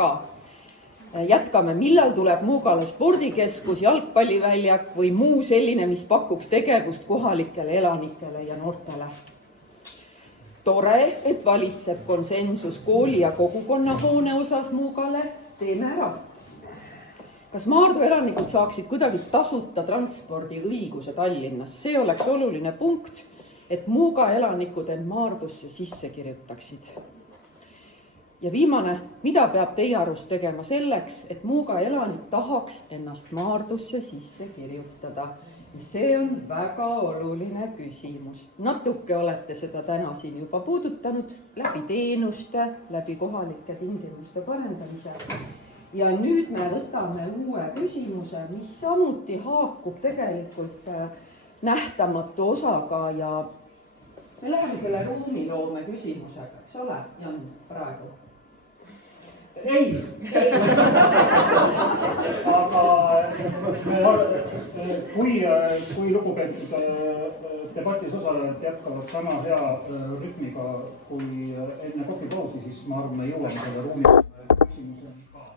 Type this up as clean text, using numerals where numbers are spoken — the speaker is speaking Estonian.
aga jätkame, millal tuleb Muugale spordikeskus, jalgpalliväljak või muu selline, mis pakuks tegevust kohalikele elanikele ja noortele. Tore, et valitseb konsensus kooli ja kogukonnahoone osas Muugale, teeme ära. Kas Maardu elanikud saaksid kuidagi tasuta transpordiõiguse Tallinnas? See oleks oluline punkt, et Muuga elanikud end Maardusse sisse kirjutaksid. Ja viimane, mida peab teie arust tegema selleks, et Muuga elanik tahaks ennast Maardusse sisse kirjutada? See on väga oluline küsimus. Natuke olete seda täna siin juba puudutanud läbi teenuste, läbi kohalike tingimuste parendamise. Ja nüüd me võtame uue küsimuse, mis samuti haakub tegelikult nähtamatu osaga ja me läheme selle ruumiloome küsimusega, eks ole, Jan, praegu? Ei. Aga kui lugupeetud debatis osalejad jätkavad sama hea rütmiga kui enne kohvipausi, siis ma arvan, me jõuame selle ruumi küsimuseni ka.